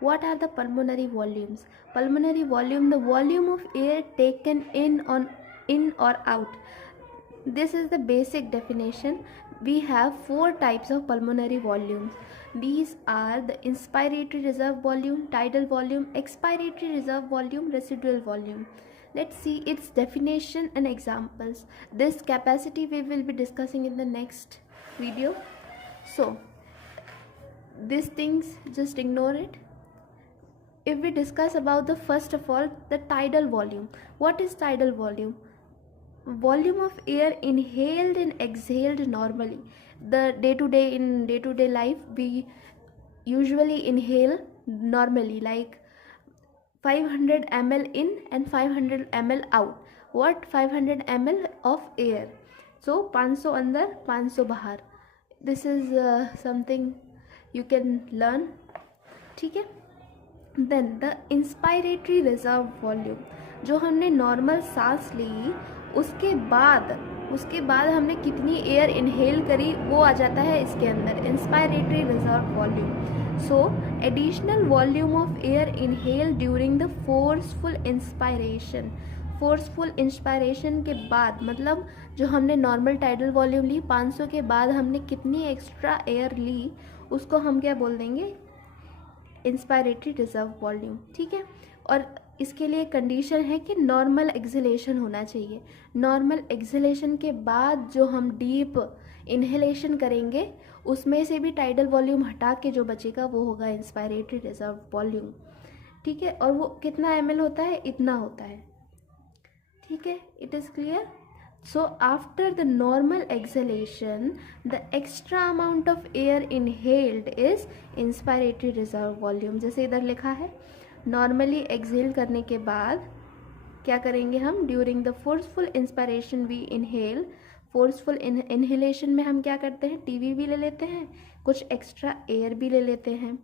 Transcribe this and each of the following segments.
What are the pulmonary volumes? Pulmonary volume, the volume of air taken in or out. This is the basic definition. We have four types of pulmonary volumes. These are the inspiratory reserve volume, tidal volume, expiratory reserve volume, residual volume. Let's see its definition and examples. This capacity we will be discussing in the next video. So these things, just ignore it. If we discuss about the first of all, the tidal volume. What is tidal volume? Volume of air inhaled and exhaled normally. The day to day life, we usually inhale normally, like 500 ml in and 500 ml out. What? 500 ml of air. So 500 अंदर 500 बाहर. This is something you can learn. ठीक है. Then the inspiratory reserve volume, जो हमने normal सांस ली उसके बाद हमने कितनी एयर इनहेल करी वो आ जाता है इसके अंदर, inspiratory reserve volume. So additional volume of air inhale during the forceful inspiration. Forceful inspiration के बाद, मतलब जो हमने नॉर्मल टाइडल वॉल्यूम ली 500 के बाद हमने कितनी एक्स्ट्रा एयर ली उसको हम क्या बोल देंगे? Inspiratory reserve volume. ठीक है. और इसके लिए कंडीशन है कि नॉर्मल एक्सहेलेशन होना चाहिए. नॉर्मल एक्सहेलेशन के बाद जो हम डीप इनहेलेशन करेंगे उसमें से भी टाइडल वॉल्यूम हटा के जो बचेगा वो होगा इंस्पायरेटरी रिजर्व वॉल्यूम. ठीक है. और वो कितना ml होता है? इतना होता है. ठीक है. It is clear. So after the normal exhalation, the extra amount of air inhaled is inspiratory reserve volume. जैसे इधर लिखा है, नॉर्मली एक्सहेल करने के बाद क्या करेंगे हम? During the forceful inspiration we inhale. Forceful inhalation में हम क्या करते हैं? टीवी भी ले लेते हैं, कुछ एक्स्ट्रा एयर भी ले लेते हैं.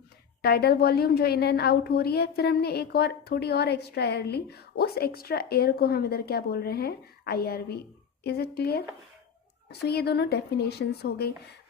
टाइडल वॉल्यूम जो इन एंड आउट हो रही है, फिर हमने एक और थोड़ी और एक्स्ट्रा एयर ली, उस एक्स्ट्रा एयर को हम इधर क्या बोल रहे हैं? IRV. Is it clear? So ये दोनों डेफिनेशंस हो गई.